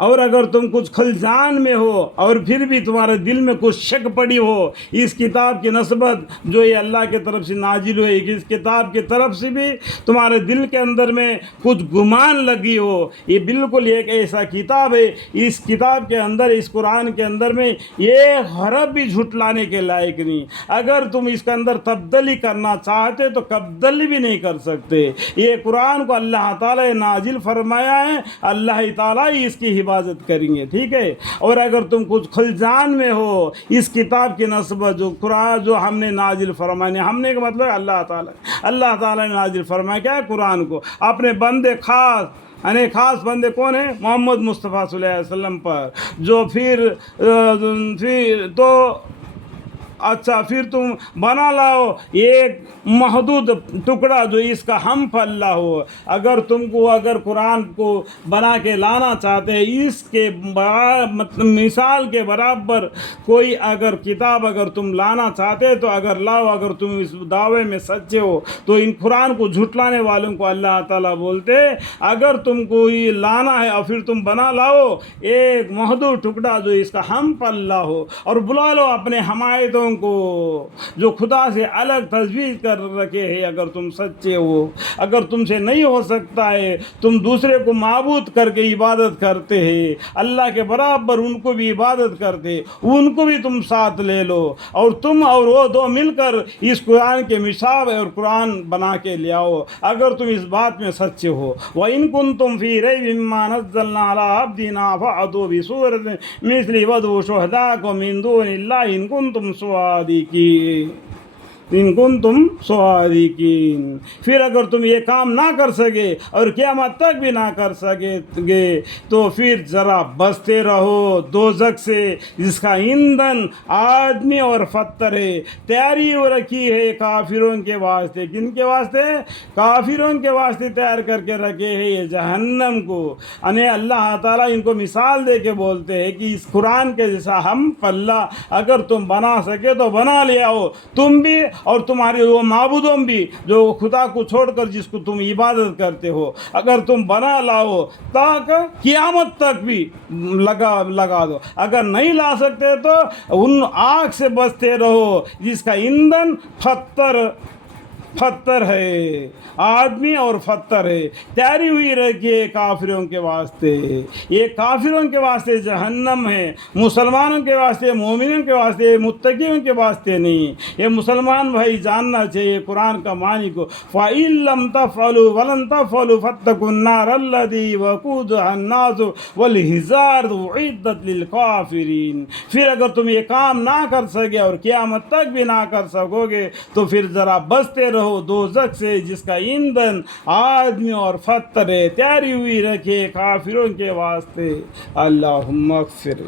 اور اگر تم کچھ خلجان میں ہو اور پھر بھی تمہارے دل میں کچھ شک پڑی ہو اس کتاب کی نسبت جو یہ اللہ کی طرف سے نازل ہوئی، اس کتاب کی طرف سے بھی تمہارے دل کے اندر میں کچھ گمان لگی ہو، یہ بالکل ایک ایسا کتاب ہے، اس کتاب کے اندر، اس قرآن کے اندر میں ایک حرف بھی جھٹلانے کے لائق نہیں۔ اگر تم اس کے اندر تبدیلی کرنا چاہتے تو تبدیلی بھی نہیں کر سکتے۔ یہ قرآن کو اللہ تعالیٰ نے نازل فرمایا ہے، اللہ تعالیٰ ہی اس کی حفاظت کریں گے، ٹھیک ہے۔ اور اگر تم کچھ خلجان میں ہو اس کتاب کی نسبت جو قرآن جو ہم نے نازل فرمایا، ہم نے کا مطلب ہے اللہ تعالیٰ نے نازل فرمایا کیا ہے؟ قرآن کو اپنے بندے خاص بندے کون ہیں؟ محمد مصطفیٰ صلی اللہ علیہ وسلم پر، جو پھر تو اچھا پھر تم بنا لاؤ ایک محدود ٹکڑا جو اس کا ہم پلہ ہو۔ اگر تم کو اگر قرآن کو بنا کے لانا چاہتے ہیں، اس کے مثال کے برابر کوئی اگر کتاب اگر تم لانا چاہتے تو اگر لاؤ، اگر تم اس دعوے میں سچے ہو تو ان قرآن کو جھٹلانے والوں کو اللہ تعالیٰ بولتے اگر تم کو یہ لانا ہے اور پھر تم بنا لاؤ ایک محدود ٹکڑا جو اس کا ہم پلہ ہو، اور بلا لو اپنے حمایتوں کو جو خدا سے الگ تجویز کر رکھے ہیں۔ اگر تم سچے ہو، اگر تم سے نہیں ہو سکتا ہے، تم دوسرے کو معبود کر کے عبادت کرتے ہیں، اللہ کے برابر ان کو بھی عبادت کرتے، ان کو بھی تم ساتھ لے لو، اور تم اور وہ دو مل کر اس قرآن کے مصحف اور قرآن بنا کے لے آؤ اگر تم اس بات میں سچے ہو۔ وَإِن كُنتُمْ فِي رَيْبٍ مِّمَّا نَزَّلْنَا عَلَىٰ عَبْدِنَا فَأْتُوا بِسُورَةٍ مِّثْلِهِ وَادْعُوا شُهَدَاءَكُم مِّن دُونِ اللَّهِ إِن كُنتُمْ صادقین۔ پھر اگر تم یہ کام نہ کر سکے اور قیامت تک بھی نہ کر سکے گے تو پھر ذرا بچتے رہو دوزخ سے جس کا ایندھن آدمی اور پتھر ہے، تیاری ہو رکھی ہے کافروں کے واسطے۔ کن کے واسطے؟ کافروں کے واسطے تیار کر کے رکھے ہیں یہ جہنم کو۔ یعنی اللہ تعالیٰ ان کو مثال دے کے بولتے ہیں کہ اس قرآن کے جیسا ہم پلہ اگر تم بنا سکے تو بنا لے آؤ، تم بھی اور تمہارے وہ معبودوں بھی جو خدا کو چھوڑ کر جس کو تم عبادت کرتے ہو، اگر تم بنا لاؤ تاکہ قیامت تک بھی لگا دو۔ اگر نہیں لا سکتے تو ان آگ سے بچتے رہو جس کا ایندھن پتھر ہے، آدمی اور پتھر ہے، تیاری ہوئی رکھیے کافروں کے واسطے۔ یہ کافروں کے واسطے جہنم ہے، مسلمانوں کے واسطے، مومنوں کے واسطے، متقیوں کے واسطے نہیں۔ یہ مسلمان بھائی جاننا چاہیے قرآن کا معنی کو۔ فَإِن لَّمْ تَفْعَلُوا وَلَن تَفْعَلُوا فَاتَّقُوا النَّارَ الَّتِي وَقُودُهَا النَّاسُ وَالْحِجَارَةُ أُعِدَّتْ لِلْكَافِرِينَ۔ پھر اگر تم یہ کام نہ کر سکے اور قیامت تک بھی نہ کر سکو گے تو پھر ذرا بچتے رہو دوزخ سے جس کا ایندھن آدمی اور پتھر ہے، تیاری ہوئی رکھے کافروں کے واسطے۔ اللہم اغفر